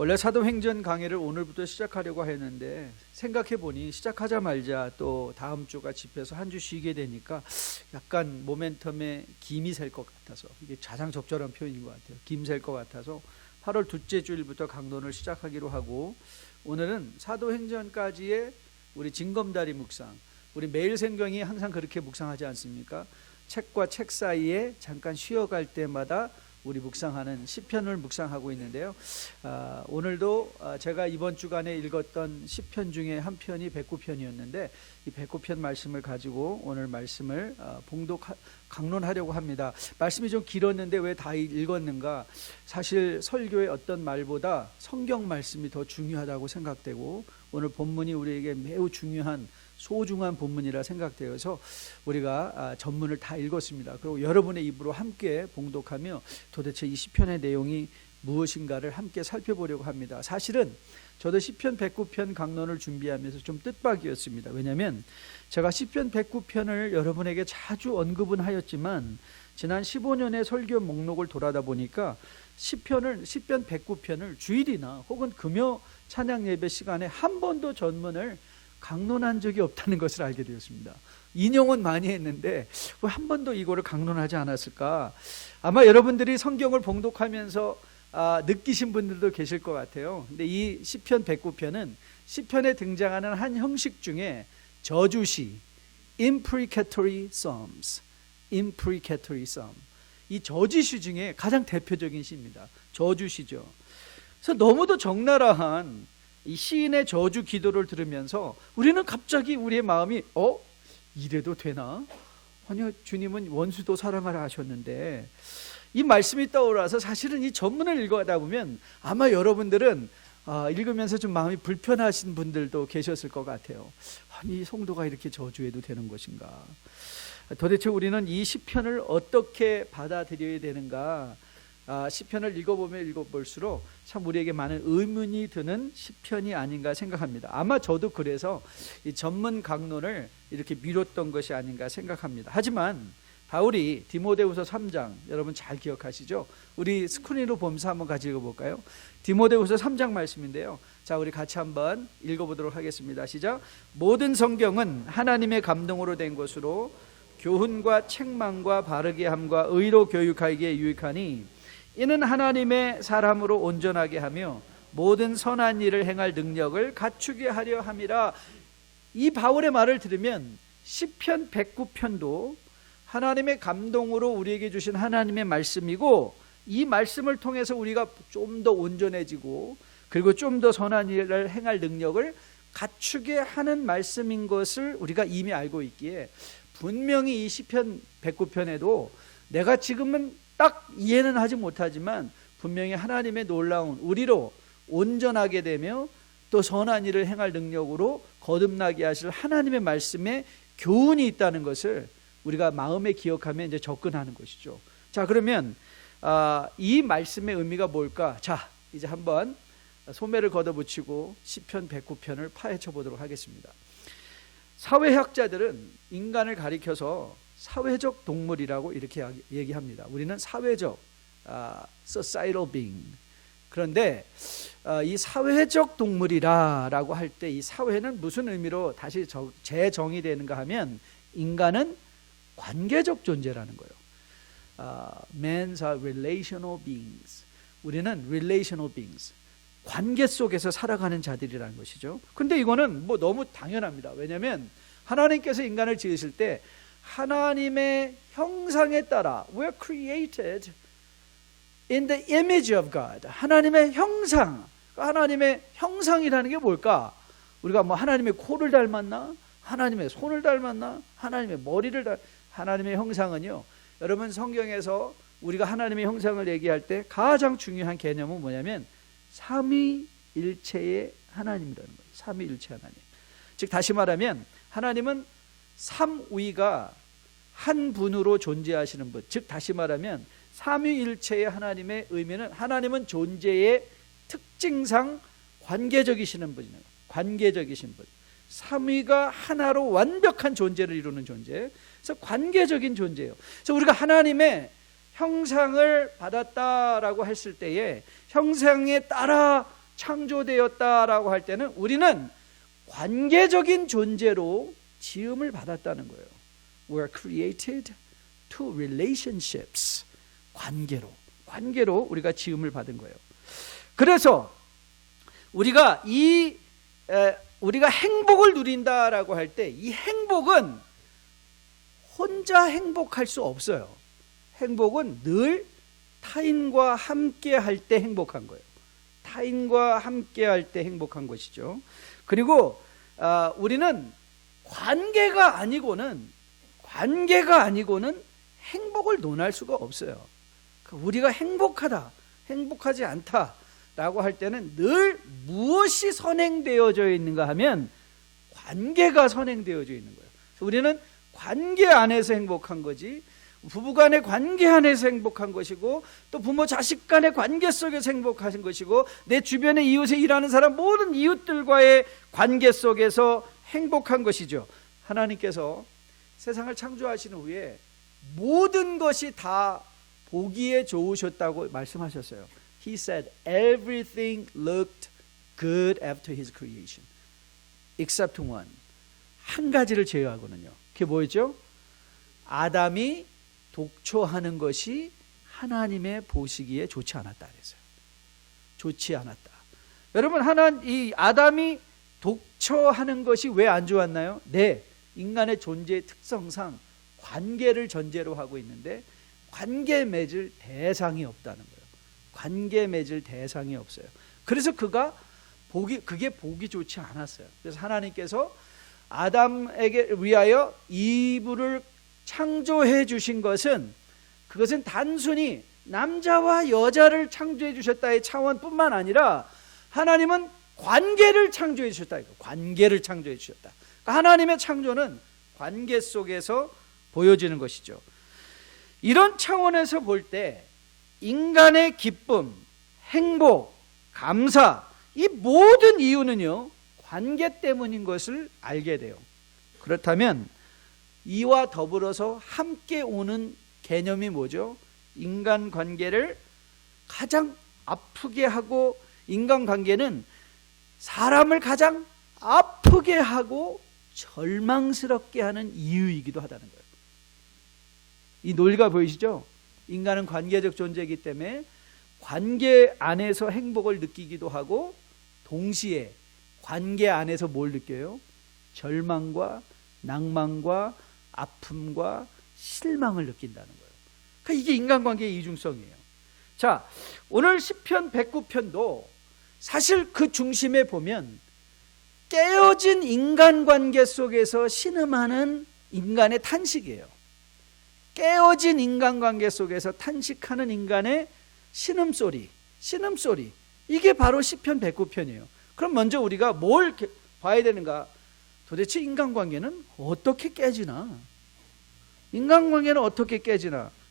원래 사도행전 강의를 오늘부터 시작하려고 했는데 생각해보니 시작하자마자 또 다음 주가 집회에서 한 주 쉬게 되니까 약간 모멘텀에 김이 셀 것 같아서, 이게 가장 적절한 표현인 것 같아요. 김 셀 것 같아서 8월 둘째 주일부터 강론을 시작하기로 하고, 오늘은 사도행전까지의 우리 징검다리 묵상, 우리 매일 생경이 항상 그렇게 묵상하지 않습니까? 책과 책 사이에 잠깐 쉬어갈 때마다 우리 묵상하는 시편을 묵상하고 있는데요. 오늘도 제가 이번 주간에 읽었던 시편 중에 한 편이 백구편이었는데, 이 백구편 말씀을 가지고 오늘 말씀을 강론하려고 합니다. 말씀이 좀 길었는데 왜 다 읽었는가? 사실 설교의 어떤 말보다 성경 말씀이 더 중요하다고 생각되고, 오늘 본문이 우리에게 매우 중요한 소중한 본문이라 생각되어서 우리가 전문을 다 읽었습니다. 그리고 여러분의 입으로 함께 봉독하며 도대체 이 시편의 내용이 무엇인가를 함께 살펴보려고 합니다. 사실은 저도 시편 109편 강론을 준비하면서 좀 뜻밖이었습니다. 왜냐하면 제가 시편 109편을 여러분에게 자주 언급은 하였지만 지난 15년의 설교 목록을 돌아다 보니까 시편 109편을 주일이나 혹은 금요 찬양 예배 시간에 한 번도 전문을 강론한 적이 없다는 것을 알게 되었습니다. 인용은 많이 했는데 왜 한 번도 이거를 강론하지 않았을까? 아마 여러분들이 성경을 봉독하면서 느끼신 분들도 계실 것 같아요. 근데 이 시편 109편은 시편에 등장하는 한 형식 중에 저주시, imprecatory psalms, imprecatory psalm, 이 저주시 중에 가장 대표적인 시입니다. 저주시죠. 그래서 너무도 적나라한 이 시인의 저주 기도를 들으면서 우리는 갑자기 우리의 마음이 이래도 되나? 아니요, 주님은 원수도 사랑하라 하셨는데, 이 말씀이 떠올라서 사실은 이 전문을 읽어가다 보면 아마 여러분들은 읽으면서 좀 마음이 불편하신 분들도 계셨을 것 같아요. 아니, 성도가 이렇게 저주해도 되는 것인가? 도대체 우리는 이 시편을 어떻게 받아들여야 되는가? 시편을 읽어보면 읽어볼수록 참 우리에게 많은 의문이 드는 시편이 아닌가 생각합니다. 아마 저도 그래서 이 전문 강론을 이렇게 미뤘던 것이 아닌가 생각합니다. 하지만 바울이 디모데후서 3장, 여러분 잘 기억하시죠? 우리 스크린으로 보면서 한번 같이 읽어볼까요? 디모데후서 3장 말씀인데요. 자, 우리 같이 한번 읽어보도록 하겠습니다. 시작. 모든 성경은 하나님의 감동으로 된 것으로 교훈과 책망과 바르게 함과 의로 교육하기에 유익하니 이는 하나님의 사람으로 온전하게 하며 모든 선한 일을 행할 능력을 갖추게 하려 함이라. 이 바울의 말을 들으면 시편 109편도 하나님의 감동으로 우리에게 주신 하나님의 말씀이고, 이 말씀을 통해서 우리가 좀 더 온전해지고 그리고 좀 더 선한 일을 행할 능력을 갖추게 하는 말씀인 것을 우리가 이미 알고 있기에, 분명히 이 시편 109편에도 내가 지금은 딱 이해는 하지 못하지만 분명히 하나님의 놀라운 우리로 온전하게 되며 또 선한 일을 행할 능력으로 거듭나게 하실 하나님의 말씀에 교훈이 있다는 것을 우리가 마음에 기억하며 이제 접근하는 것이죠. 자, 그러면 이 말씀의 의미가 뭘까? 자, 이제 한번 소매를 걷어붙이고 시편 109편을 파헤쳐 보도록 하겠습니다. 사회학자들은 인간을 가리켜서 사회적 동물이라고 이렇게 얘기합니다. 우리는 사회적, societal being. 그런데 이 사회적 동물이라고 할 때 이 사회는 무슨 의미로 다시 재정의되는가 하면, 인간은 관계적 존재라는 거예요. Men's are relational beings. 우리는 relational beings. 관계 속에서 살아가는 자들이라는 것이죠. 근데 이거는 뭐 너무 당연합니다. 왜냐하면 하나님께서 인간을 지으실 때 하나님의 형상에 따라 we're created in the image of God. 하나님의 형상. 하나님의 형상이라는 게 뭘까? 우리가 뭐 하나님의 코를 닮았나? 하나님의 손을 닮았나? 하나님의 머리를 하나님의 형상은요, 여러분 성경에서 우리가 하나님의 형상을 얘기할 때 가장 중요한 개념은 뭐냐면 삼위일체의 하나님이라는 거예요. 삼위일체 하나님. 즉 다시 말하면 하나님은 삼위가 한 분으로 존재하시는 분. 즉 다시 말하면 삼위일체의 하나님의 의미는 하나님은 존재의 특징상 관계적이시는 분이에요. 관계적이신 분. 삼위가 하나로 완벽한 존재를 이루는 존재. 그래서 관계적인 존재예요. 그래서 우리가 하나님의 형상을 받았다라고 했을 때에 형상에 따라 창조되었다라고 할 때는 우리는 관계적인 존재로 지음을 받았다는 거예요. We are created to relationships. 관계로 우리가 지음을 받은 거예요. 그래서 우리가 우리가 행복을 누린다라고 할 때 이 행복은 혼자 행복할 수 없어요. 행복은 늘 타인과 함께 할 때 행복한 거예요. 타인과 함께 할 때 행복한 것이죠. 그리고 우리는 관계가 아니고는 행복을 논할 수가 없어요. 우리가 행복하다, 행복하지 않다라고 할 때는 늘 무엇이 선행되어져 있는가 하면 관계가 선행되어져 있는 거예요. 우리는 관계 안에서 행복한 거지, 부부간의 관계 안에서 행복한 것이고, 또 부모 자식 간의 관계 속에서 행복하신 것이고, 내 주변의 이웃에 일하는 사람 모든 이웃들과의 관계 속에서 행복한 것이죠. 하나님께서 세상을 창조하신 후에 모든 것이 다 보기에 좋으셨다고 말씀하셨어요. He said everything looked good after his creation except one. 한 가지를 제외하고는요. 그게 뭐였죠? 아담이 독초하는 것이 하나님의 보시기에 좋지 않았다 그랬어요. 좋지 않았다. 여러분, 이 아담이 독초하는 것이 왜 안 좋았나요? 네, 인간의 존재의 특성상 관계를 전제로 하고 있는데 관계 맺을 대상이 없다는 거예요. 관계 맺을 대상이 없어요. 그래서 그게 보기 좋지 않았어요. 그래서 하나님께서 아담에게 위하여 이브를 창조해 주신 그것은 단순히 남자와 여자를 창조해 주셨다의 차원뿐만 아니라 하나님은 관계를 창조해 주셨다. 관계를 창조해 주셨다. 그러니까 하나님의 창조는 관계 속에서 보여지는 것이죠. 이런 차원에서 볼 때 인간의 기쁨, 행복, 감사, 이 모든 이유는요, 관계 때문인 것을 알게 돼요. 그렇다면 이와 더불어서 함께 오는 개념이 뭐죠? 인간관계를 가장 아프게 하고, 인간관계는 사람을 가장 아프게 하고 절망스럽게 하는 이유이기도 하다는 거예요. 이 논리가 보이시죠? 인간은 관계적 존재이기 때문에 관계 안에서 행복을 느끼기도 하고, 동시에 관계 안에서 뭘 느껴요? 절망과 낭만과 아픔과 실망을 느낀다는 거예요. 그러니까 이게 인간관계의 이중성이에요. 자, 오늘 시편 109편도 사실 그 중심에 보면 깨어진 인간관계 속에서 신음하는 인간의 탄식이에요. 깨어진 인간관계 속에서 탄식하는 인간의 신음소리. 이게 바로 시편 109편이에요. 그럼 먼저 우리가 뭘 봐야 되는가? 도대체 인간관계는 어떻게 깨지나?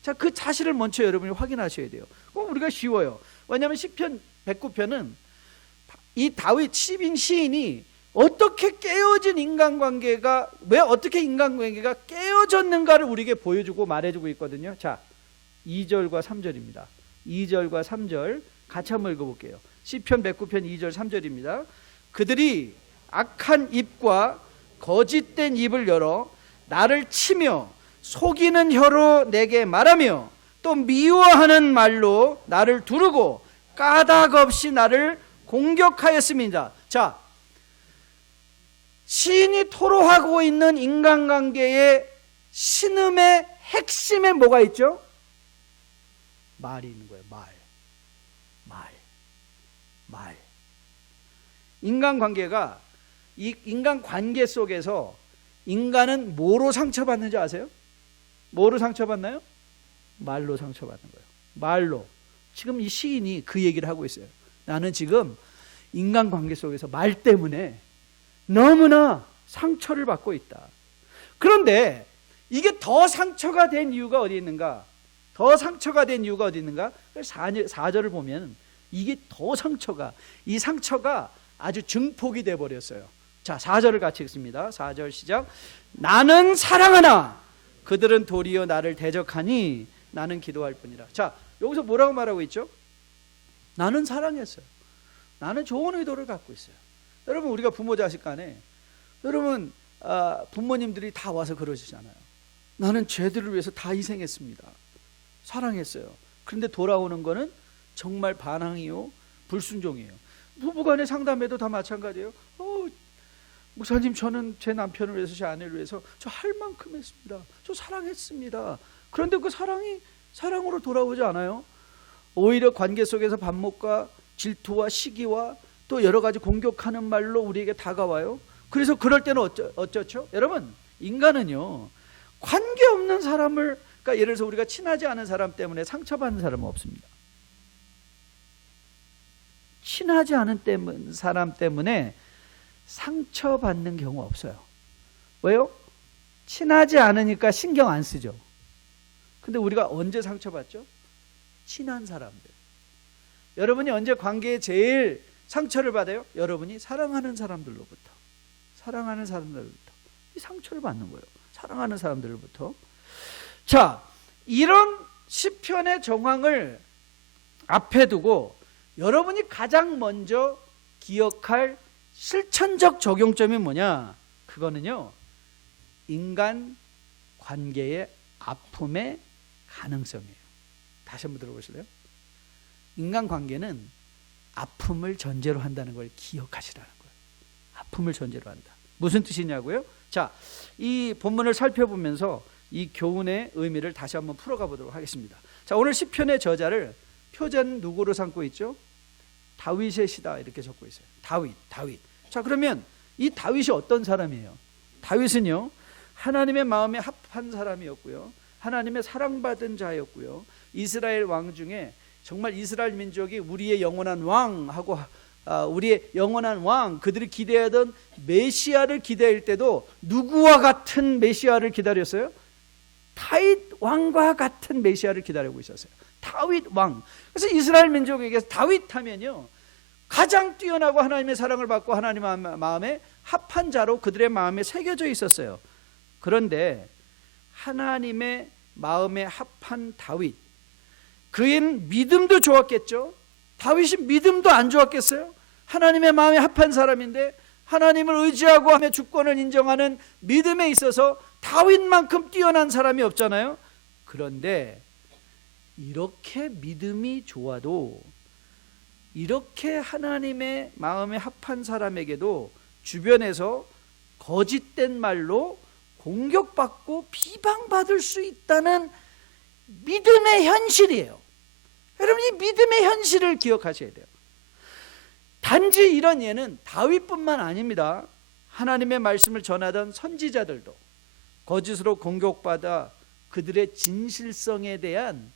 자, 그 사실을 먼저 여러분이 확인하셔야 돼요. 그럼 우리가 쉬워요. 왜냐하면 시편 109편은 이 다윗 시인이 어떻게 깨어진 인간관계가, 왜 어떻게 인간관계가 깨어졌는가를 우리에게 보여주고 말해주고 있거든요. 자, 2절과 3절입니다. 2절과 3절 같이 한번 읽어볼게요. 시편 109편 2절 3절입니다. 그들이 악한 입과 거짓된 입을 열어 나를 치며 속이는 혀로 내게 말하며 또 미워하는 말로 나를 두르고 까닭 없이 나를 공격하였습니다. 자, 시인이 토로하고 있는 인간관계의 신음의 핵심에 뭐가 있죠? 말이 있는 거예요. 말. 인간관계가, 이 인간관계 속에서 인간은 뭐로 상처받는지 아세요? 뭐로 상처받나요? 말로 상처받는 거예요. 말로. 지금 이 시인이 그 얘기를 하고 있어요. 나는 지금 인간관계 속에서 말 때문에 너무나 상처를 받고 있다. 그런데 이게 더 상처가 된 이유가 어디 있는가? 4절을 보면 이게 더 이 상처가 아주 증폭이 돼버렸어요. 자, 4절을 같이 읽습니다. 4절 시작. 나는 사랑하나 그들은 도리어 나를 대적하니 나는 기도할 뿐이라. 자, 여기서 뭐라고 말하고 있죠? 나는 사랑했어요. 나는 좋은 의도를 갖고 있어요. 여러분, 우리가 부모 자식 간에 여러분 부모님들이 다 와서 그러시잖아요. 나는 쟤들을 위해서 다 희생했습니다. 사랑했어요. 그런데 돌아오는 거는 정말 반항이요, 불순종이에요. 부부간의 상담에도 다 마찬가지예요. 목사님, 저는 제 남편을 위해서, 제 아내를 위해서 저 할 만큼 했습니다. 저 사랑했습니다. 그런데 그 사랑이 사랑으로 돌아오지 않아요. 오히려 관계 속에서 반목과 질투와 시기와 또 여러 가지 공격하는 말로 우리에게 다가와요. 그래서 그럴 때는 어쩌죠? 여러분, 인간은요, 관계없는 사람을, 그러니까 예를 들어서 우리가 친하지 않은 사람 때문에 상처받는 사람은 없습니다. 친하지 않은 사람 때문에 상처받는 경우 없어요. 왜요? 친하지 않으니까 신경 안 쓰죠. 근데 우리가 언제 상처받죠? 친한 사람들. 여러분이 언제 관계에 제일 상처를 받아요? 여러분이 사랑하는 사람들로부터. 사랑하는 사람들로부터. 이 상처를 받는 거예요. 사랑하는 사람들로부터. 자, 이런 시편의 정황을 앞에 두고 여러분이 가장 먼저 기억할 실천적 적용점이 뭐냐? 그거는요, 인간 관계의 아픔의 가능성이에요. 다시 한번 들어보실래요? 인간 관계는 아픔을 전제로 한다는 걸 기억하시라는 거예요. 아픔을 전제로 한다. 무슨 뜻이냐고요? 자, 이 본문을 살펴보면서 이 교훈의 의미를 다시 한번 풀어가 보도록 하겠습니다. 자, 오늘 시편의 저자를 표전 누구로 삼고 있죠? 다윗의 시다 이렇게 적고 있어요. 다윗. 자, 그러면 이 다윗이 어떤 사람이에요? 다윗은요, 하나님의 마음에 합한 사람이었고요, 하나님의 사랑받은 자였고요, 이스라엘 왕 중에 정말 이스라엘 민족이 우리의 영원한 왕하고 우리의 영원한 왕, 그들이 기대하던 메시아를 기다릴 때도 누구와 같은 메시아를 기다렸어요? 다윗 왕과 같은 메시아를 기다리고 있었어요. 다윗 왕. 그래서 이스라엘 민족에게 다윗 하면요, 가장 뛰어나고 하나님의 사랑을 받고 하나님의 마음에 합한 자로 그들의 마음에 새겨져 있었어요. 그런데 하나님의 마음에 합한 다윗, 그의 믿음도 좋았겠죠. 다윗이 믿음도 안 좋았겠어요? 하나님의 마음에 합한 사람인데 하나님을 의지하고 하며 주권을 인정하는 믿음에 있어서 다윗만큼 뛰어난 사람이 없잖아요. 그런데 이렇게 믿음이 좋아도, 이렇게 하나님의 마음에 합한 사람에게도 주변에서 거짓된 말로 공격받고 비방받을 수 있다는 믿음의 현실이에요. 여러분, 이 믿음의 현실을 기억하셔야 돼요. 단지 이런 예는 다윗뿐만 아닙니다. 하나님의 말씀을 전하던 선지자들도 거짓으로 공격받아 그들의 진실성에 대한,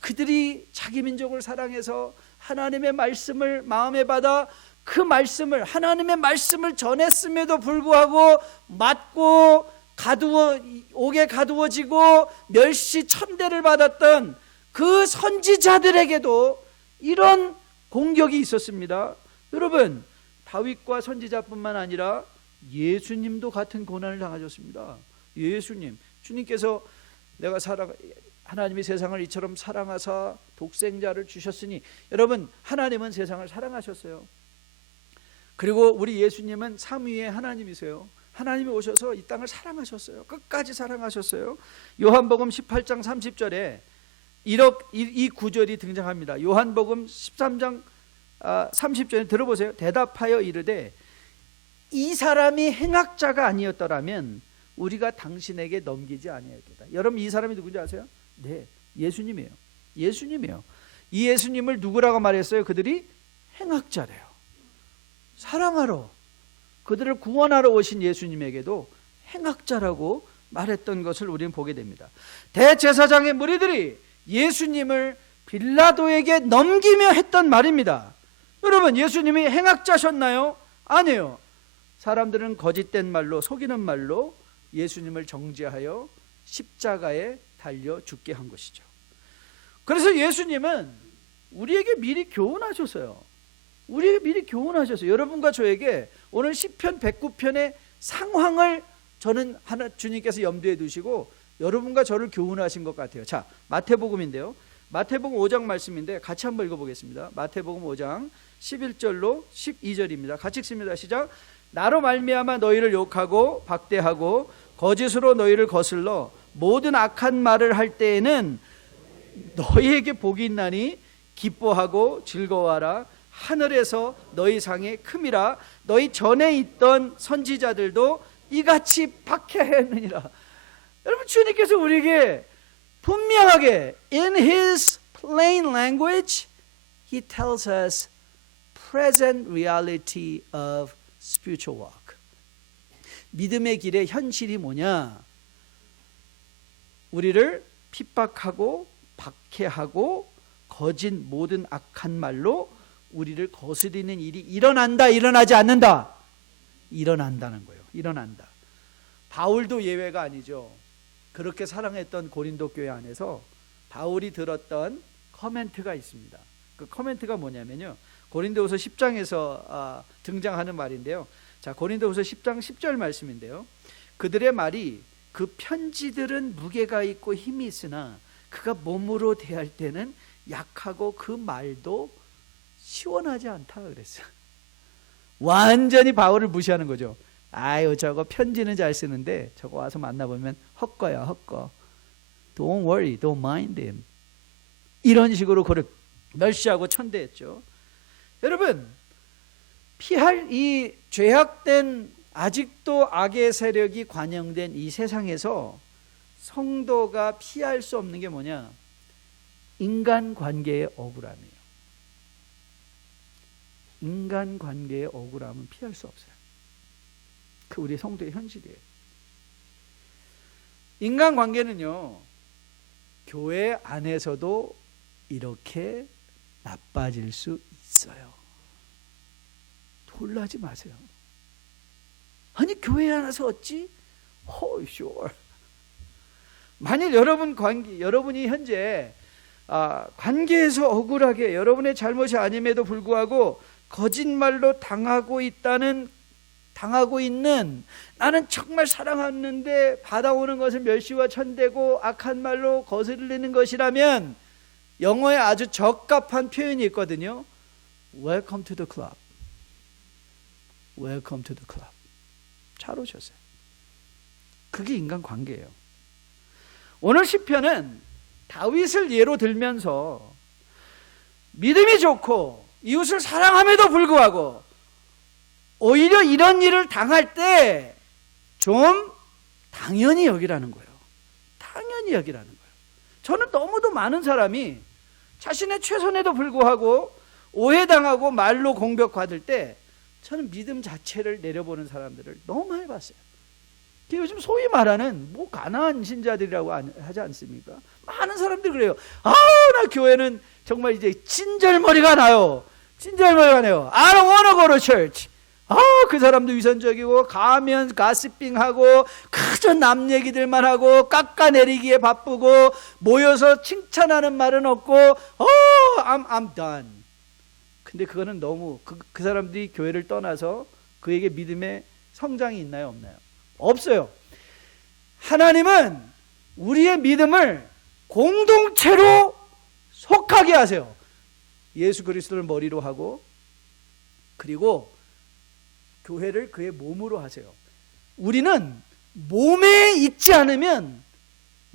그들이 자기 민족을 사랑해서 하나님의 말씀을 마음에 받아 그 말씀을, 하나님의 말씀을 전했음에도 불구하고 맞고 옥에 가두어지고 멸시 천대를 받았던 그 선지자들에게도 이런 공격이 있었습니다. 여러분, 다윗과 선지자뿐만 아니라 예수님도 같은 고난을 당하셨습니다. 예수님, 주님께서 하나님이 세상을 이처럼 사랑하사 독생자를 주셨으니, 여러분, 하나님은 세상을 사랑하셨어요. 그리고 우리 예수님은 삼위의 하나님이세요. 하나님이 오셔서 이 땅을 사랑하셨어요. 끝까지 사랑하셨어요. 요한복음 18장 30절에 이 구절이 등장합니다. 요한복음 13장 30절에 들어보세요. 대답하여 이르되 이 사람이 행악자가 아니었더라면 우리가 당신에게 넘기지 아니하였겠다. 여러분, 이 사람이 누군지 아세요? 네, 예수님이에요. 예수님이에요. 이 예수님을 누구라고 말했어요? 그들이 행악자래요. 사랑하러, 그들을 구원하러 오신 예수님에게도 행악자라고 말했던 것을 우리는 보게 됩니다. 대제사장의 무리들이 예수님을 빌라도에게 넘기며 했던 말입니다. 여러분, 예수님이 행악자셨나요? 아니에요. 사람들은 거짓된 말로, 속이는 말로 예수님을 정죄하여 십자가에 달려 죽게 한 것이죠. 그래서 예수님은 우리에게 미리 교훈하셨어요. 우리에게 미리 교훈하셨어요. 여러분과 저에게 오늘 시편 109편의 상황을 저는 주님께서 염두에 두시고 여러분과 저를 교훈하신 것 같아요. 자, 마태복음인데요. 마태복음 5장 말씀인데 같이 한번 읽어보겠습니다. 마태복음 5장 11절로 12절입니다. 같이 읽습니다. 시작. 나로 말미암아 너희를 욕하고 박대하고 거짓으로 너희를 거슬러 모든 악한 말을 할 때에는 너희에게 복이 있나니 기뻐하고 즐거워하라. 하늘에서 너희 상에 큼이라. 너희 전에 있던 선지자들도 이같이 박해하였느니라. 여러분, 주님께서 우리에게 분명하게 in His plain language He tells us present reality of spiritual walk. 믿음의 길의 현실이 뭐냐? 우리를 핍박하고 박해하고 거짓 모든 악한 말로 우리를 거스리는 일이 일어난다, 일어나지 않는다? 일어난다는 거예요. 일어난다. 바울도 예외가 아니죠. 그렇게 사랑했던 고린도 교회 안에서 바울이 들었던 커멘트가 있습니다. 그 커멘트가 뭐냐면요, 고린도후서 10장에서 등장하는 말인데요. 자, 고린도후서 10장 10절 말씀인데요. 그들의 말이 그 편지들은 무게가 있고 힘이 있으나 그가 몸으로 대할 때는 약하고 그 말도 시원하지 않다 그랬어요. 완전히 바울을 무시하는 거죠. 아유, 저거 편지는 잘 쓰는데 저거 와서 만나보면 헛거야, 헛거. Don't worry, don't mind him. 이런 식으로 그를 멸시하고 천대했죠. 여러분, 피할 이 죄악된, 아직도 악의 세력이 관영된 이 세상에서 성도가 피할 수 없는 게 뭐냐? 인간관계의 억울함이에요. 인간관계의 억울함은 피할 수 없어요. 그 우리 성도의 현실이에요. 인간관계는요, 교회 안에서도 이렇게 나빠질 수 있어요. 놀라지 마세요. 아니, 교회 안에서 어찌? sure. 만일 여러분이 현재 관계에서 억울하게 여러분의 잘못이 아님에도 불구하고 거짓말로 당하고 있는, 나는 정말 사랑하는데 받아오는 것을 멸시와 천대고 악한 말로 거슬리는 것이라면 영어에 아주 적합한 표현이 있거든요. Welcome to the club. Welcome to the club. 잘 오셨어요. 그게 인간관계예요. 오늘 시편은 다윗을 예로 들면서 믿음이 좋고 이웃을 사랑함에도 불구하고 오히려 이런 일을 당할 때 좀 당연히 여기라는 거예요. 당연히 여기라는 거예요. 저는 너무도 많은 사람이 자신의 최선에도 불구하고 오해당하고 말로 공격받을 때 저는 믿음 자체를 내려보는 사람들을 너무 많이 봤어요. 요즘 소위 말하는 가난한 신자들이라고 하지 않습니까? 많은 사람들이 그래요. 나 교회는 정말 이제 찐절머리가 나요. 찐절머리가 나요. I don't want to go to church. 그 사람도 위선적이고 가면 가시핑하고 그저 남 얘기들만 하고 깎아내리기에 바쁘고 모여서 칭찬하는 말은 없고 I'm done. 근데 그거는 너무 그 사람들이 교회를 떠나서 그에게 믿음의 성장이 있나요, 없나요? 없어요. 하나님은 우리의 믿음을 공동체로 속하게 하세요. 예수 그리스도를 머리로 하고, 그리고 교회를 그의 몸으로 하세요. 우리는 몸에 있지 않으면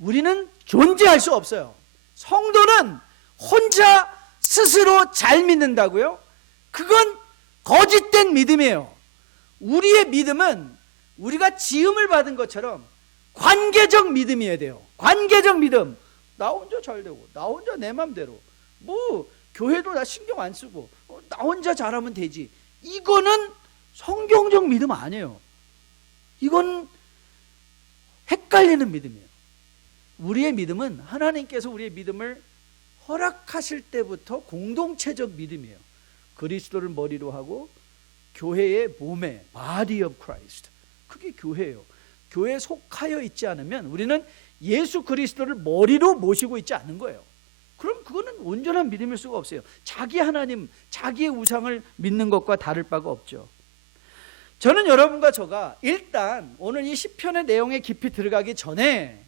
우리는 존재할 수 없어요. 성도는 혼자 스스로 잘 믿는다고요? 그건 거짓된 믿음이에요. 우리의 믿음은 우리가 지음을 받은 것처럼 관계적 믿음이어야 돼요. 관계적 믿음. 나 혼자 잘 되고, 나 혼자 내 맘대로, 교회도 나 신경 안 쓰고, 나 혼자 잘하면 되지. 이거는 성경적 믿음 아니에요. 이건 헷갈리는 믿음이에요. 우리의 믿음은 하나님께서 우리의 믿음을 허락하실 때부터 공동체적 믿음이에요. 그리스도를 머리로 하고 교회의 몸에 body of Christ, 그게 교회예요. 교회에 속하여 있지 않으면 우리는 예수 그리스도를 머리로 모시고 있지 않는 거예요. 그럼 그거는 온전한 믿음일 수가 없어요. 자기 하나님, 자기의 우상을 믿는 것과 다를 바가 없죠. 저는 여러분과 저가 일단 오늘 이 시편의 내용에 깊이 들어가기 전에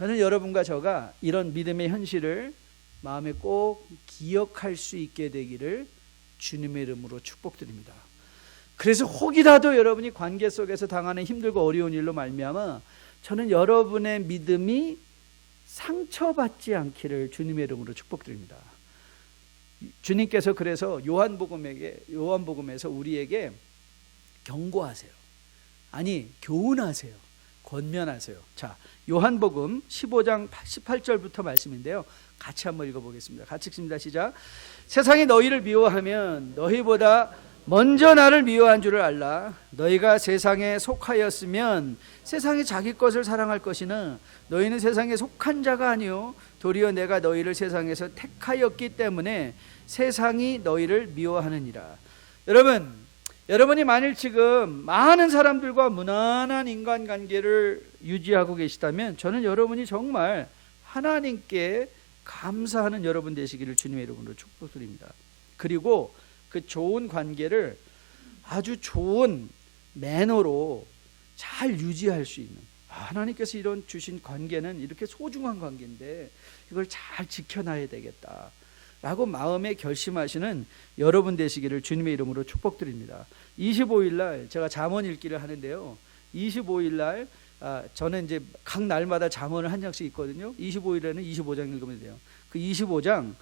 저는 여러분과 저가 이런 믿음의 현실을 마음에 꼭 기억할 수 있게 되기를 주님의 이름으로 축복드립니다. 그래서 혹이라도 여러분이 관계 속에서 당하는 힘들고 어려운 일로 말미암아 저는 여러분의 믿음이 상처받지 않기를 주님의 이름으로 축복드립니다. 주님께서 그래서 요한복음에서 우리에게 경고하세요. 아니, 교훈하세요. 권면하세요. 자, 요한복음 15장 18절부터 말씀인데요. 같이 한번 읽어보겠습니다. 같이 읽습니다. 시작. 세상이 너희를 미워하면 너희보다 먼저 나를 미워한 줄을 알라. 너희가 세상에 속하였으면 세상이 자기 것을 사랑할 것이나 너희는 세상에 속한 자가 아니요 도리어 내가 너희를 세상에서 택하였기 때문에 세상이 너희를 미워하느니라. 여러분이 만일 지금 많은 사람들과 무난한 인간관계를 유지하고 계시다면 저는 여러분이 정말 하나님께 감사하는 여러분 되시기를 주님의 이름으로 축복드립니다. 그리고 그 좋은 관계를 아주 좋은 매너로 잘 유지할 수 있는, 하나님께서 이런 주신 관계는 이렇게 소중한 관계인데 이걸 잘 지켜놔야 되겠다 라고 마음에 결심하시는 여러분 되시기를 주님의 이름으로 축복드립니다. 25일 날 제가 잠언 읽기를 하는데요. 25일 날 저는 이제 각 날마다 잠언을 한 장씩 읽거든요. 25일에는 25장 읽으면 돼요. 그 25장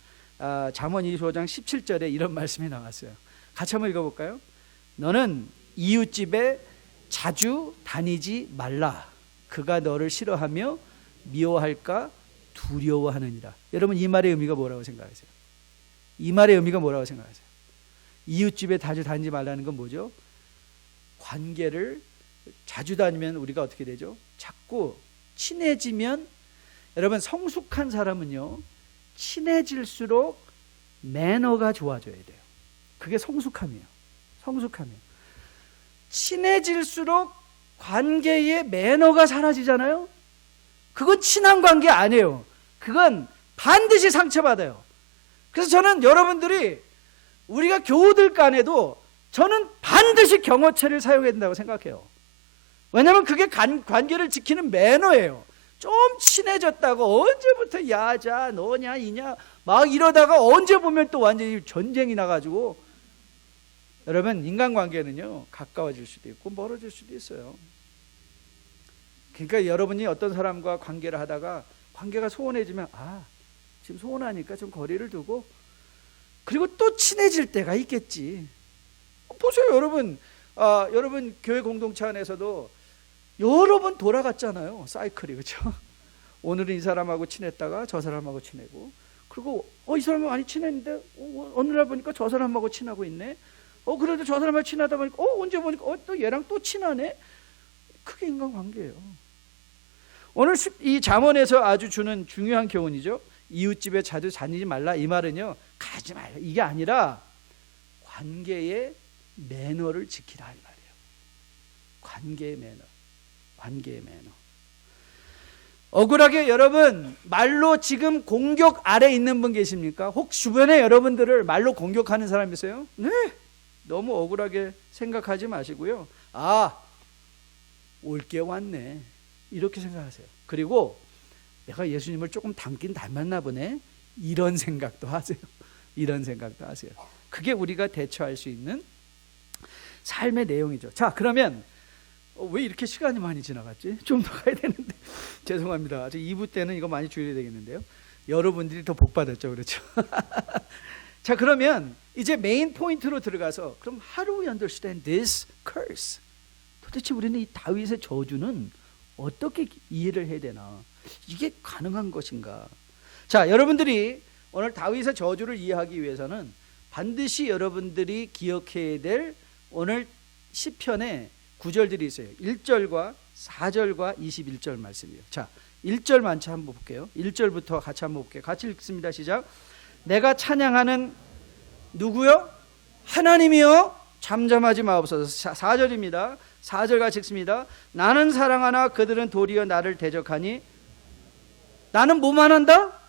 잠언 25장 17절에 이런 말씀이 나왔어요. 같이 한번 읽어볼까요? 너는 이웃집에 자주 다니지 말라. 그가 너를 싫어하며 미워할까 두려워하느니라. 여러분, 이 말의 의미가 뭐라고 생각하세요? 이 말의 의미가 뭐라고 생각하세요? 이웃집에 자주 다니지 말라는 건 뭐죠? 관계를 자주 다니면 우리가 어떻게 되죠? 자꾸 친해지면, 여러분, 성숙한 사람은요 친해질수록 매너가 좋아져야 돼요. 그게 성숙함이에요. 친해질수록 관계의 매너가 사라지잖아요. 그건 친한 관계 아니에요. 그건 반드시 상처받아요. 그래서 저는 여러분들이 우리가 교우들 간에도 저는 반드시 경호체를 사용해야 된다고 생각해요. 왜냐하면 그게 관계를 지키는 매너예요. 좀 친해졌다고 언제부터 야자 너냐 이냐 막 이러다가 언제 보면 또 완전히 전쟁이 나가지고, 여러분, 인간관계는요 가까워질 수도 있고 멀어질 수도 있어요. 그러니까 여러분이 어떤 사람과 관계를 하다가 관계가 소원해지면 지금 소원하니까 좀 거리를 두고, 그리고 또 친해질 때가 있겠지. 보세요, 여러분. 여러분 교회 공동체 안에서도 여러 번 돌아갔잖아요. 사이클이, 그렇죠? 오늘은 이 사람하고 친했다가 저 사람하고 친해고, 그리고 이 사람은 많이 친했는데 어느 날 보니까 저 사람하고 친하고 있네. 그래도 저 사람하고 친하다 보니까 언제 보니까 또 얘랑 또 친하네. 그게 인간관계예요. 오늘 이 잠언에서 아주 주는 중요한 교훈이죠. 이웃집에 자주 다니지 말라. 이 말은요 가지 말라 이게 아니라 관계의 매너를 지키라 이 말이에요. 관계의 매너. 억울하게 여러분 말로 지금 공격 아래 있는 분 계십니까? 혹 주변에 여러분들을 말로 공격하는 사람 있어요? 네. 너무 억울하게 생각하지 마시고요. 올 게 왔네 이렇게 생각하세요. 그리고 내가 예수님을 조금 닮긴 닮았나 보네 이런 생각도 하세요. 그게 우리가 대처할 수 있는 삶의 내용이죠. 자, 그러면 왜 이렇게 시간이 많이 지나갔지? 좀 더 가야 되는데 죄송합니다. 2부 때는 이거 많이 줄여야 되겠는데요. 여러분들이 더 복 받았죠, 그렇죠? 자, 그러면 이제 메인 포인트로 들어가서, 그럼 how do we understand this curse? 도대체 우리는 이 다윗의 저주는 어떻게 이해를 해야 되나? 이게 가능한 것인가? 자, 여러분들이 오늘 다윗의 저주를 이해하기 위해서는 반드시 여러분들이 기억해야 될 오늘 시편의 구절들이 있어요. 1절과 4절과 21절 말씀이에요. 자, 1절 만차 한번 볼게요. 1절부터 같이 한번 볼게요. 같이 읽습니다. 시작. 내가 찬양하는 누구요? 하나님이요 잠잠하지 마옵소서. 4절입니다. 4절 같이 읽습니다. 나는 사랑하나 그들은 도리어 나를 대적하니 나는 뭐만 한다?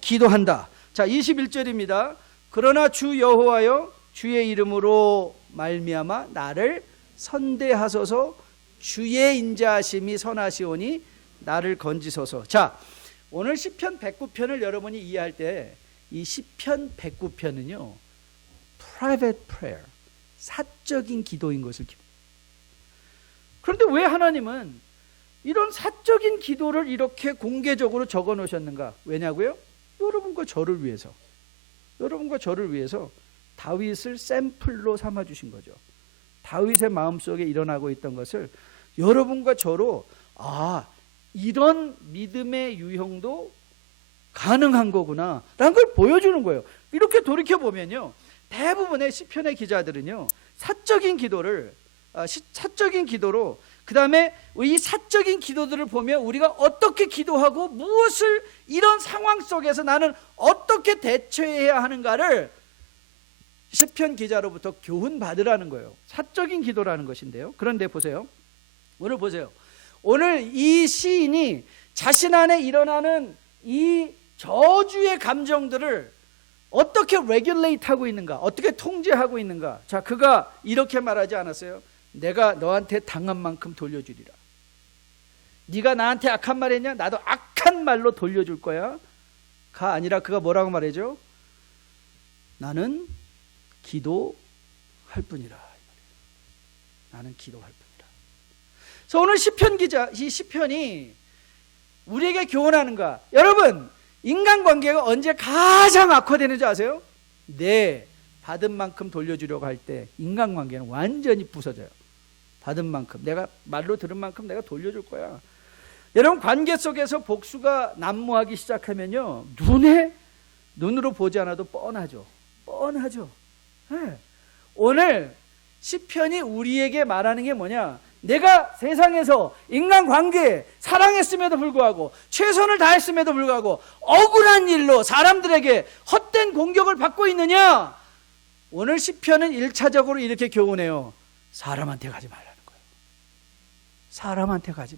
기도한다. 자, 21절입니다. 그러나 주 여호와여 주의 이름으로 말미암아 나를 선대하소서. 주의 인자하심이 선하시오니 나를 건지소서. 자, 오늘 시편 109편을 여러분이 이해할 때 이 시편 109편은요 private prayer, 사적인 기도인 것을 기억해요. 그런데 왜 하나님은 이런 사적인 기도를 이렇게 공개적으로 적어 놓으셨는가? 왜냐고요? 여러분과 저를 위해서, 여러분과 저를 위해서 다윗을 샘플로 삼아 주신 거죠. 다윗의 마음속에 일어나고 있던 것을 여러분과 저로 이런 믿음의 유형도 가능한 거구나 라는 걸 보여주는 거예요. 이렇게 돌이켜보면요, 대부분의 시편의 기자들은요 사적인 기도로 그 다음에 이 사적인 기도들을 보면 우리가 어떻게 기도하고 무엇을 이런 상황 속에서 나는 어떻게 대처해야 하는가를 시편 기자로부터 교훈 받으라는 거예요. 사적인 기도라는 것인데요. 그런데 보세요. 오늘 이 시인이 자신 안에 일어나는 이 저주의 감정들을 어떻게 레귤레이트 하고 있는가, 어떻게 통제하고 있는가. 자, 그가 이렇게 말하지 않았어요? 내가 너한테 당한 만큼 돌려주리라. 네가 나한테 악한 말 했냐? 나도 악한 말로 돌려줄 거야. 가 아니라 그가 뭐라고 말하죠? 나는 기도할 뿐이라. 나는 기도할 뿐이라. 그래서 오늘 시편 기자, 이 시편이 우리에게 교훈하는가? 여러분, 인간관계가 언제 가장 악화되는지 아세요? 받은 만큼 돌려주려고 할 때 인간관계는 완전히 부서져요. 받은 만큼, 내가 말로 들은 만큼 내가 돌려줄 거야. 여러분, 관계 속에서 복수가 난무하기 시작하면요, 눈으로 보지 않아도 뻔하죠. 네. 오늘 시편이 우리에게 말하는 게 뭐냐? 내가 세상에서 인간관계에 사랑했음에도 불구하고 최선을 다했음에도 불구하고 억울한 일로 사람들에게 헛된 공격을 받고 있느냐? 오늘 시편은 1차적으로 이렇게 교훈해요. 사람한테 가지 말라는 거예요. 사람한테 가지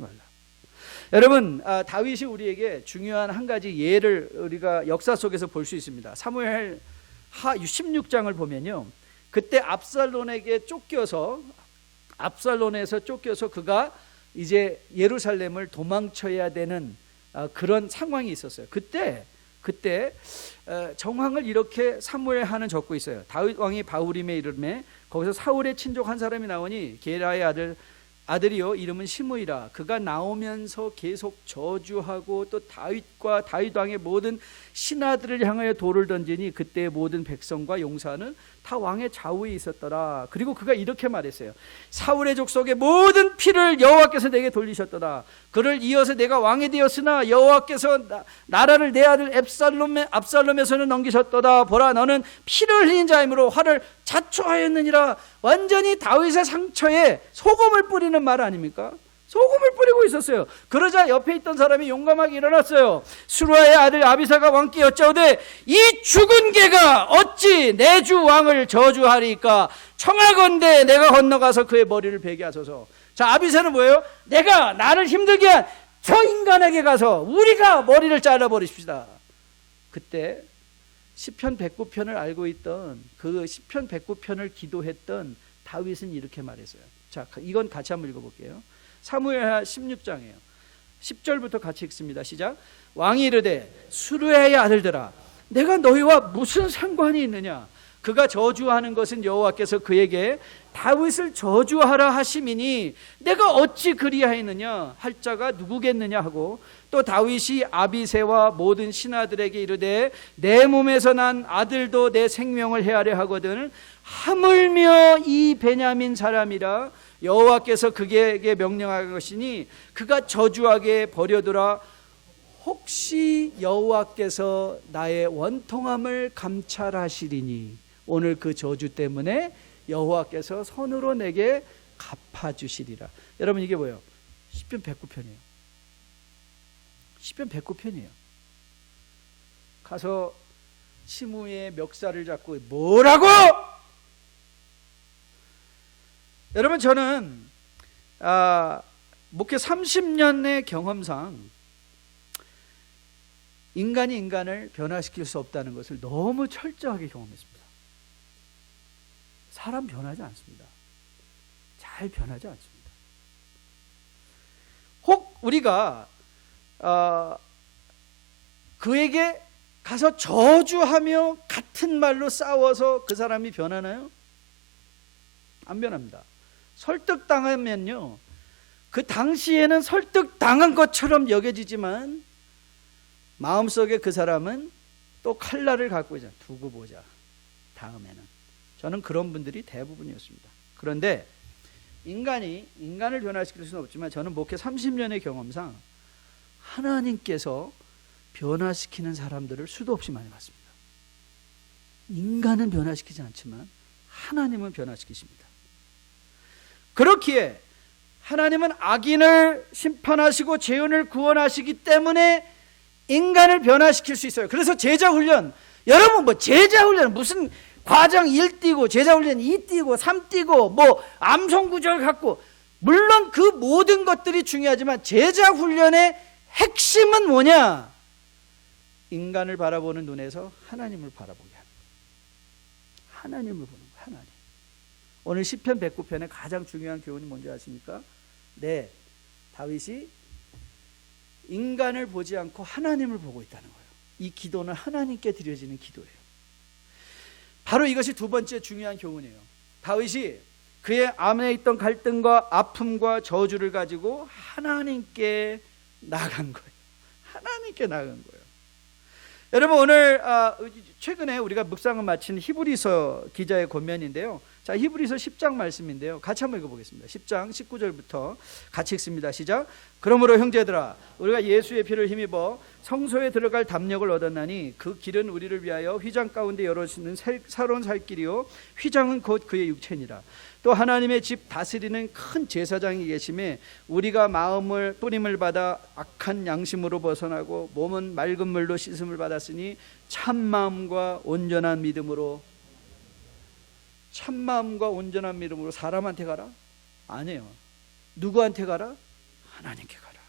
말라. 여러분, 다윗이 우리에게 중요한 한 가지 예를 우리가 역사 속에서 볼 수 있습니다. 사무엘 하 16장을 보면요, 그때 압살론에서 쫓겨서 그가 이제 예루살렘을 도망쳐야 되는 그런 상황이 있었어요. 그때 정황을 이렇게 사무엘 하는 적고 있어요. 다윗 왕이 바후림에 이르매 거기서 사울의 친족 한 사람이 나오니 게라의 아들이요 이름은 시므이라. 그가 나오면서 계속 저주하고 또 다윗과 다윗 왕의 모든 신하들을 향하여 돌을 던지니 그때의 모든 백성과 용사는 다 왕의 좌우에 있었더라. 그리고 그가 이렇게 말했어요. 사울의 족속의 모든 피를 여호와께서 내게 돌리셨더라. 그를 이어서 내가 왕이 되었으나 여호와께서 나라를 내 아들 압살롬에서는 넘기셨도다. 보라, 너는 피를 흘린 자이므로 화를 자초하였느니라. 완전히 다윗의 상처에 소금을 뿌리는 말 아닙니까? 소금을 뿌리고 있었어요. 그러자 옆에 있던 사람이 용감하게 일어났어요. 수루아의 아들 아비사가 왕께 여짜오되 이 죽은 개가 어찌 내 주 왕을 저주하리까? 청하건대 내가 건너가서 그의 머리를 베게 하소서. 자, 아비사는 뭐예요? 내가 나를 힘들게 한 저 인간에게 가서 우리가 머리를 잘라버리십시다. 그때 시편 109편을 알고 있던 그 시편 109편을 기도했던 다윗은 이렇게 말했어요. 자, 이건 같이 한번 읽어볼게요. 사무엘하 16장이에요. 10절부터 같이 읽습니다. 시작. 왕이 이르되 수르야의 아들들아, 내가 너희와 무슨 상관이 있느냐? 그가 저주하는 것은 여호와께서 그에게 다윗을 저주하라 하심이니 내가 어찌 그리하였느냐 할 자가 누구겠느냐 하고, 또 다윗이 아비새와 모든 신하들에게 이르되 내 몸에서 난 아들도 내 생명을 해하려 하거든 하물며 이 베냐민 사람이라 여호와께서 그에게 명령한 것이니 그가 저주하게 버려두라. 혹시 여호와께서 나의 원통함을 감찰하시리니 오늘 그 저주 때문에 여호와께서 선으로 내게 갚아주시리라. 여러분, 이게 뭐예요? 시편 109편이에요. 시편 109편이에요. 가서 시므의 멱살을 잡고 뭐라고? 여러분, 저는 목회 30년의 경험상 인간이 인간을 변화시킬 수 없다는 것을 너무 철저하게 경험했습니다. 사람 변하지 않습니다. 잘 변하지 않습니다. 혹 우리가 그에게 가서 저주하며 같은 말로 싸워서 그 사람이 변하나요? 안 변합니다. 설득당하면요, 그 당시에는 설득당한 것처럼 여겨지지만 마음속에 그 사람은 또 칼날을 갖고 있잖아요. 두고 보자, 다음에는. 저는 그런 분들이 대부분이었습니다. 그런데 인간을 변화시킬 수는 없지만 저는 목회 30년의 경험상 하나님께서 변화시키는 사람들을 수도 없이 많이 봤습니다. 인간은 변화시키지 않지만 하나님은 변화시키십니다. 그렇기에 하나님은 악인을 심판하시고 죄인을 구원하시기 때문에 인간을 변화시킬 수 있어요. 그래서 제자훈련, 여러분 뭐 제자훈련 무슨 과정 1 띄고 제자훈련 2 띄고 3 띄고 뭐 암송구절 갖고, 물론 그 모든 것들이 중요하지만 제자훈련의 핵심은 뭐냐? 인간을 바라보는 눈에서 하나님을 바라보게 하는 거예요. 하나님을 보는 거예요. 하나님. 오늘 시편 109편의 가장 중요한 교훈이 뭔지 아십니까? 네, 다윗이 인간을 보지 않고 하나님을 보고 있다는 거예요. 이 기도는 하나님께 드려지는 기도예요. 바로 이것이 두 번째 중요한 교훈이에요. 다윗이 그의 안에 있던 갈등과 아픔과 저주를 가지고 하나님께 나간 거예요. 하나님께 나간 거예요. 여러분, 오늘 최근에 우리가 묵상을 마친 히브리서 기자의 권면인데요. 자, 히브리서 10장 말씀인데요. 같이 한번 읽어보겠습니다. 10장 19절부터 같이 읽습니다. 시작. 그러므로 형제들아, 우리가 예수의 피를 힘입어 성소에 들어갈 담력을 얻었나니 그 길은 우리를 위하여 휘장 가운데 열어주는 새로운 살 길이요 휘장은 곧 그의 육체니라. 또 하나님의 집 다스리는 큰 제사장이 계심에 우리가 마음을 뿌림을 받아 악한 양심으로 벗어나고 몸은 맑은 물로 씻음을 받았으니 참마음과 온전한 믿음으로 사람한테 가라? 아니에요. 누구한테 가라? 하나님께 가라.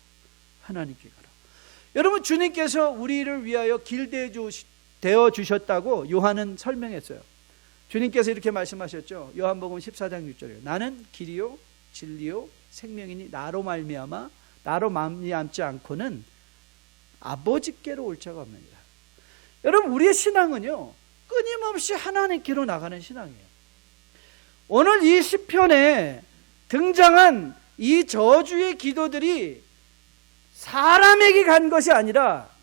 하나님께 가라. 여러분, 주님께서 우리를 위하여 길 되어 주셨다고 요한은 설명했어요. 주님께서 이렇게 말씀하셨죠. 요한복음 14장 6절에 나는 길이요 진리요 생명이니 나로 말미암지 않고는 아버지께로 올 자가 없느니라. 여러분, 우리의 신앙은요 끊임없이 하나님께로 나가는 신앙이에요. 오늘 이 시편에 등장한 이 저주의 기도들이 사람에게 간 것이 아니라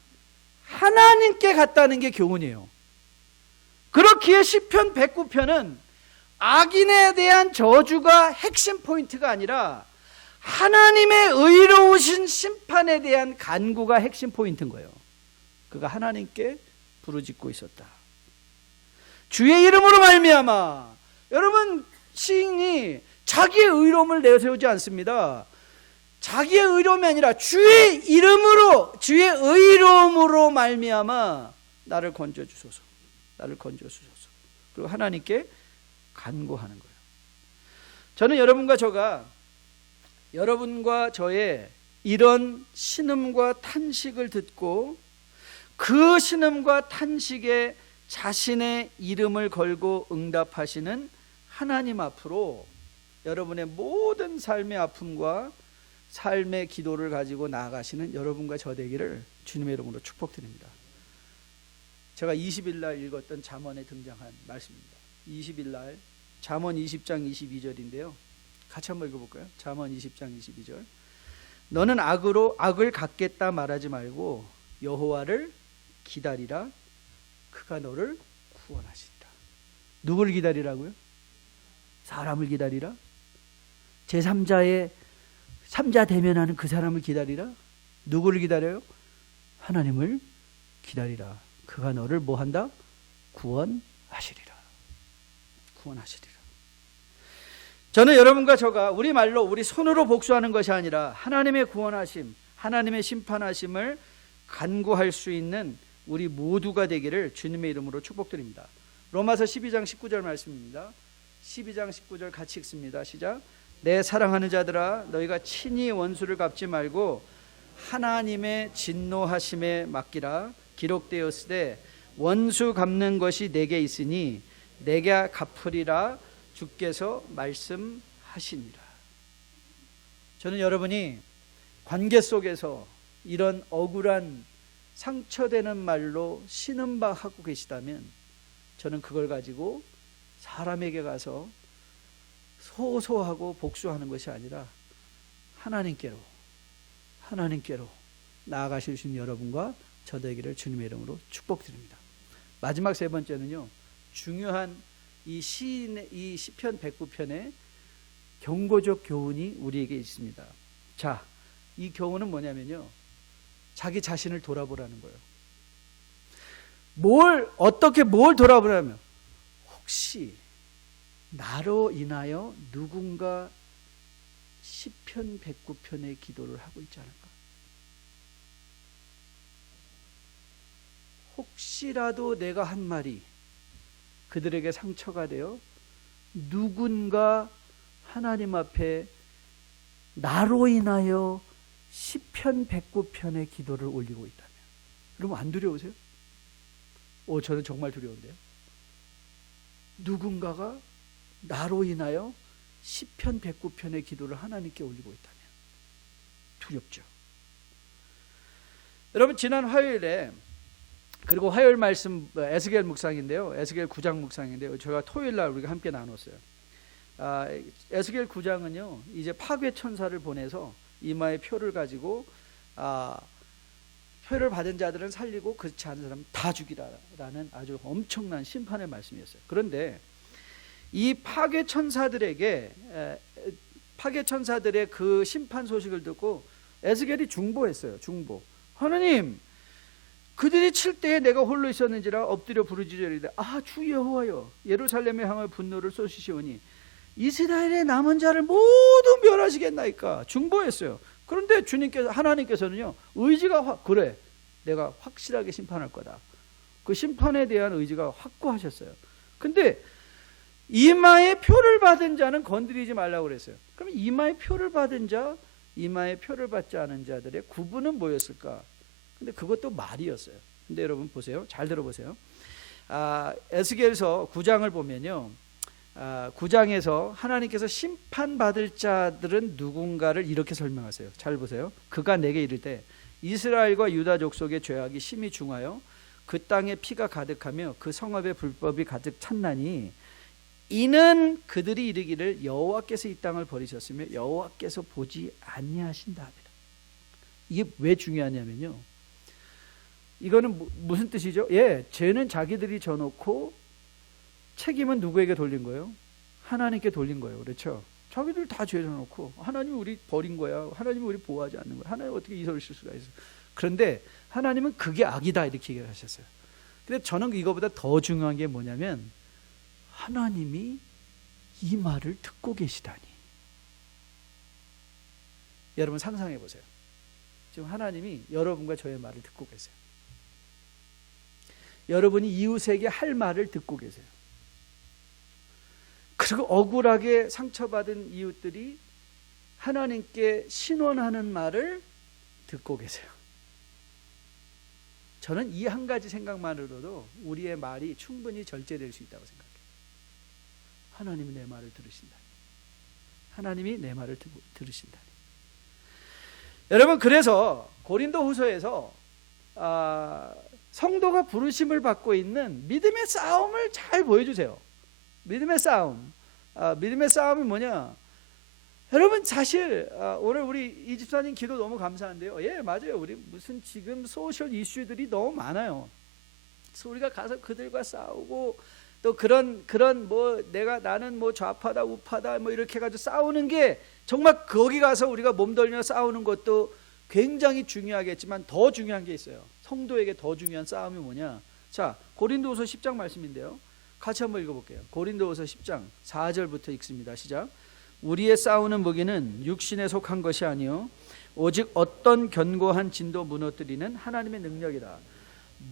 하나님께 갔다는 게 교훈이에요. 그렇기에 시편 109편은 악인에 대한 저주가 핵심 포인트가 아니라 하나님의 의로우신 심판에 대한 간구가 핵심 포인트인 거예요. 그가 하나님께 부르짖고 있었다. 주의 이름으로 말미암아. 여러분, 시인이 자기의 의로움을 내세우지 않습니다. 자기의 의로움이 아니라 주의 이름으로, 주의 의로움으로 말미암아 나를 건져주소서. 나를 건져주소서. 그리고 하나님께 간구하는 거예요. 저는 여러분과 저의 이런 신음과 탄식을 듣고 그 신음과 탄식에 자신의 이름을 걸고 응답하시는 하나님 앞으로 여러분의 모든 삶의 아픔과 삶의 기도를 가지고 나아가시는 여러분과 저 되기를 주님의 이름으로 축복드립니다. 제가 20일 날 읽었던 잠언에 등장한 말씀입니다. 20일 날 잠언 20장 22절인데요. 같이 한번 읽어볼까요? 잠언 20장 22절. 너는 악을 갚겠다 말하지 말고 여호와를 기다리라. 그가 너를 구원하시리라. 누구를 기다리라고요? 사람을 기다리라? 제3자 대면하는 그 사람을 기다리라? 누구를 기다려요? 하나님을 기다리라. 그가 너를 뭐한다? 구원하시리라. 구원하시리라. 저는 여러분과 저가 우리 말로 우리 손으로 복수하는 것이 아니라 하나님의 구원하심, 하나님의 심판하심을 간구할 수 있는 우리 모두가 되기를 주님의 이름으로 축복드립니다. 로마서 12장 19절 말씀입니다. 12장 19절 같이 읽습니다. 시작. 내 사랑하는 자들아, 너희가 친히 원수를 갚지 말고 하나님의 진노하심에 맡기라. 기록되었으되 원수 갚는 것이 내게 있으니 내게 갚으리라 주께서 말씀하시니라. 저는 여러분이 관계 속에서 이런 억울한 상처되는 말로 신음박하고 계시다면 저는 그걸 가지고 사람에게 가서 소소하고 복수하는 것이 아니라 하나님께로 나아가실 수 있는 여러분과 저 되기를 주님의 이름으로 축복드립니다. 마지막 세 번째는요, 중요한 이 시편 109편의 경고적 교훈이 우리에게 있습니다. 자, 이 교훈은 뭐냐면요, 자기 자신을 돌아보라는 거예요. 어떻게 돌아보라면, 혹시 나로 인하여 누군가 시편 109편의 기도를 하고 있지 않을까? 혹시라도 내가 한 말이 그들에게 상처가 되어 누군가 하나님 앞에 나로 인하여 시편 109편의 기도를 올리고 있다면, 여러분 안 두려우세요? 저는 정말 두려운데요. 누군가가 나로 인하여 시편 109편의 기도를 하나님께 올리고 있다면 두렵죠. 여러분, 지난 화요일에, 그리고 화요일 말씀 에스겔 묵상인데요, 에스겔 9장 묵상인데요, 저희가 토요일 날 우리가 함께 나눴어요. 에스겔 9장은요, 이제 파괴 천사를 보내서 이마에 표를 가지고 표를 받은 자들은 살리고 그렇지 않은 사람은 다 죽이라라는 아주 엄청난 심판의 말씀이었어요. 그런데 이 파괴 천사들의 그 심판 소식을 듣고 에스겔이 중보했어요. 하나님, 그들이 칠 때에 내가 홀로 있었는지라 엎드려 부르짖으리되, 주 여호와여, 예루살렘에 향하여 분노를 쏟으시오니 이스라엘의 남은 자를 모두 멸하시겠나이까 중보했어요. 그런데 하나님께서는요, 그래, 내가 확실하게 심판할 거다. 그 심판에 대한 의지가 확고하셨어요. 근데 이마에 표를 받은 자는 건드리지 말라고 그랬어요. 그럼 이마에 표를 받은 자, 이마에 표를 받지 않은 자들의 구분은 뭐였을까? 근데 그것도 말이었어요. 근데 여러분 보세요. 잘 들어보세요. 에스겔서 9장을 보면요, 9장에서 하나님께서 심판받을 자들은 누군가를 이렇게 설명하세요. 잘 보세요. 그가 내게 이르되, 이스라엘과 유다 족속의 죄악이 심히 중하여 그 땅에 피가 가득하며 그 성읍에 불법이 가득 찼나니 이는 그들이 이르기를 여호와께서 이 땅을 버리셨으며 여호와께서 보지 아니하신다. 이게 왜 중요하냐면요, 이거는 무슨 뜻이죠? 죄는 자기들이 져놓고 책임은 누구에게 돌린 거예요? 하나님께 돌린 거예요. 그렇죠? 자기들 다 죄 져놓고 하나님이 우리 버린 거야, 하나님이 우리 보호하지 않는 거야, 하나님 어떻게 이설실 수가 있어? 그런데 하나님은 그게 악이다 이렇게 얘기를 하셨어요. 근데 저는 이거보다 더 중요한 게 뭐냐면, 하나님이 이 말을 듣고 계시다니. 여러분 상상해 보세요. 지금 하나님이 여러분과 저의 말을 듣고 계세요. 여러분이 이웃에게 할 말을 듣고 계세요. 그리고 억울하게 상처받은 이웃들이 하나님께 신원하는 말을 듣고 계세요. 저는 이 한 가지 생각만으로도 우리의 말이 충분히 절제될 수 있다고 생각해요. 하나님이 내 말을 들으신다. 하나님이 내 말을 들으신다. 여러분, 그래서 고린도후서에서 성도가 부르심을 받고 있는 믿음의 싸움을 잘 보여주세요. 믿음의 싸움. 믿음의 싸움이 뭐냐? 여러분, 사실 오늘 우리 이 집사님 기도 너무 감사한데요. 맞아요. 우리 무슨 지금 소셜 이슈들이 너무 많아요. 그래서 우리가 가서 그들과 싸우고, 또 그런 나는 좌파다 우파다 이렇게 가지고 싸우는 게, 정말 거기 가서 우리가 몸돌려 싸우는 것도 굉장히 중요하겠지만 더 중요한 게 있어요. 성도에게 더 중요한 싸움이 뭐냐? 자, 고린도후서 10장 말씀인데요, 같이 한번 읽어볼게요. 고린도후서 10장 4절부터 읽습니다. 시작. 우리의 싸우는 무기는 육신에 속한 것이 아니요 오직 어떤 견고한 진도 무너뜨리는 하나님의 능력이라.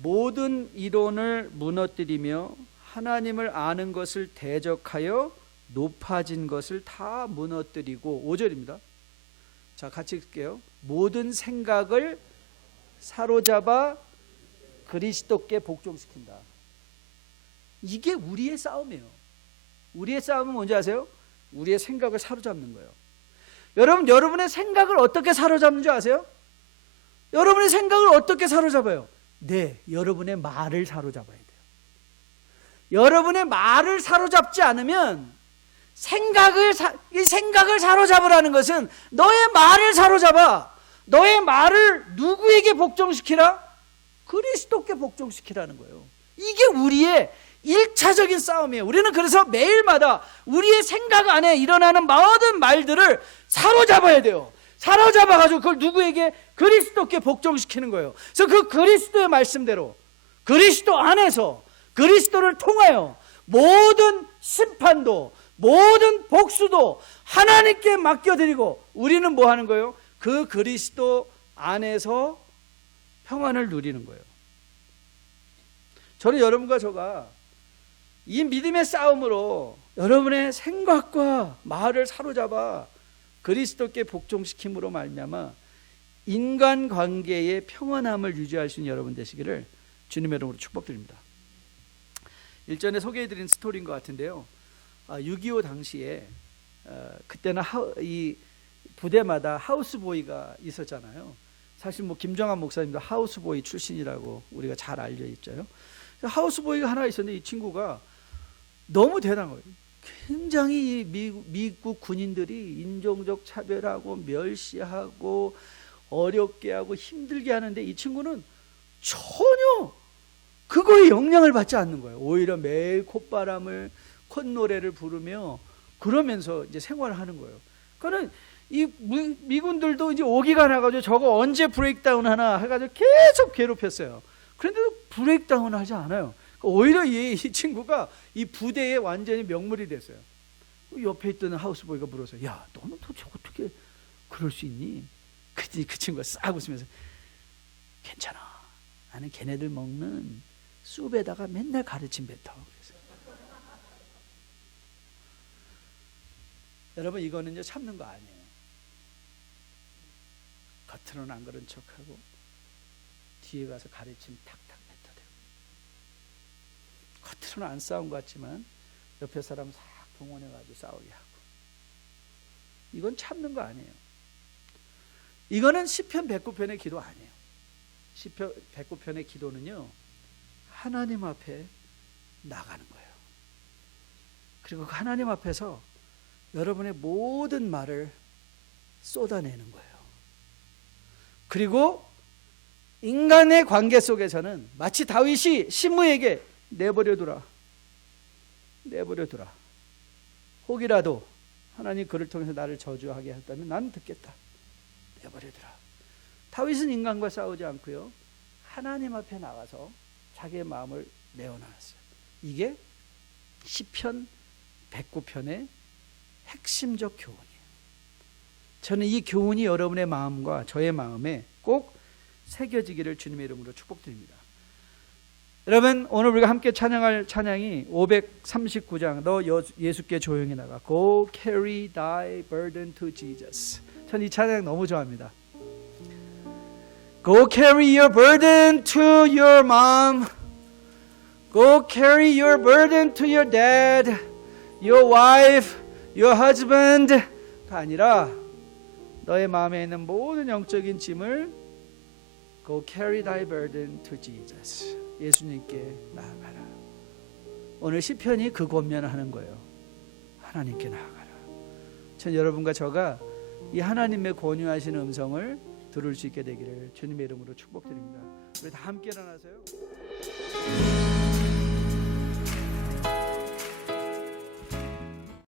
모든 이론을 무너뜨리며 하나님을 아는 것을 대적하여 높아진 것을 다 무너뜨리고, 5절입니다. 자, 같이 읽을게요. 모든 생각을 사로잡아 그리스도께 복종시킨다. 이게 우리의 싸움이에요. 우리의 싸움은 뭔지 아세요? 우리의 생각을 사로잡는 거예요. 여러분의 생각을 어떻게 사로잡는 줄 아세요? 여러분의 생각을 어떻게 사로잡아요? 네, 여러분의 말을 사로잡아야 돼요. 여러분의 말을 사로잡지 않으면 생각을 사로잡으라는 것은 너의 말을 사로잡아. 너의 말을 누구에게 복종시키라? 그리스도께 복종시키라는 거예요. 이게 우리의 1차적인 싸움이에요. 우리는 그래서 매일마다 우리의 생각 안에 일어나는 모든 말들을 사로잡아야 돼요. 사로잡아가지고 그걸 누구에게? 그리스도께 복종시키는 거예요. 그래서 그 그리스도의 말씀대로 그리스도 안에서 그리스도를 통하여 모든 심판도 모든 복수도 하나님께 맡겨드리고 우리는 뭐 하는 거예요? 그 그리스도 안에서 평안을 누리는 거예요. 저는 여러분과 저가 이 믿음의 싸움으로 여러분의 생각과 말을 사로잡아 그리스도께 복종시킴으로 말미암아 인간관계의 평안함을 유지할 수 있는 여러분 되시기를 주님의 이름으로 축복드립니다. 일전에 소개해드린 스토리인 것 같은데요. 6.25 당시에 그때는 이 부대마다 하우스보이가 있었잖아요. 사실 뭐 김정한 목사님도 하우스보이 출신이라고 우리가 잘 알려 있죠. 하우스보이가 하나 있었는데 이 친구가 너무 대단한 거예요. 굉장히 미국 군인들이 인종적 차별하고 멸시하고 어렵게 하고 힘들게 하는데 이 친구는 전혀 그거에 영향을 받지 않는 거예요. 오히려 매일 콧노래를 부르며 그러면서 이제 생활을 하는 거예요. 그러니까 이 미군들도 이제 오기가 나가지고 저거 언제 브레이크다운 하나 해가지고 계속 괴롭혔어요. 그런데도 브레이크다운 하지 않아요. 오히려 이 친구가 이 부대에 완전히 명물이 됐어요. 옆에 있던 하우스보이가 물어서 야 너는 도대체 어떻게 그럴 수 있니? 그 친구가 싹 웃으면서 괜찮아. 나는 걔네들 먹는 숲에다가 맨날 가르침 뱉어. 여러분 이거는요 참는 거 아니에요. 겉으로는 안 그런 척하고 뒤에 가서 가르침 탁탁 뱉어대고 겉으로는 안 싸운 것 같지만 옆에 사람 싹 동원해가지고 싸우게 하고 이건 참는 거 아니에요. 이거는 시편 109편의 기도 아니에요. 시편 109편의 기도는요 하나님 앞에 나가는 거예요. 그리고 그 하나님 앞에서 여러분의 모든 말을 쏟아내는 거예요. 그리고 인간의 관계 속에서는 마치 다윗이 시므에게 내버려두라. 혹이라도 하나님 그를 통해서 나를 저주하게 했다면 난 듣겠다. 내버려두라. 다윗은 인간과 싸우지 않고요. 하나님 앞에 나가서 자기의 마음을 내어놨어요. 이게 시편 109편의 핵심적 교훈이에요. 저는 이 교훈이 여러분의 마음과 저의 마음에 꼭 새겨지기를 주님의 이름으로 축복드립니다. 여러분 오늘 우리가 함께 찬양할 찬양이 539장 너 예수께 조용히 나가 Go carry thy burden to Jesus. 전 이 찬양 너무 좋아합니다. Go carry your burden to your mom. Go carry your burden to your dad, your wife, your husband가 아니라 너의 마음에 있는 모든 영적인 짐을 Go carry thy burden to Jesus. 예수님께 나아가라. 오늘 시편이 그 권면을 하는 거예요. 하나님께 나아가라. 전 여러분과 저가 이 하나님의 권유하시는 음성을 들을 수 있게 되기를 주님의 이름으로 축복드립니다. 우리 다 함께 일어나서요.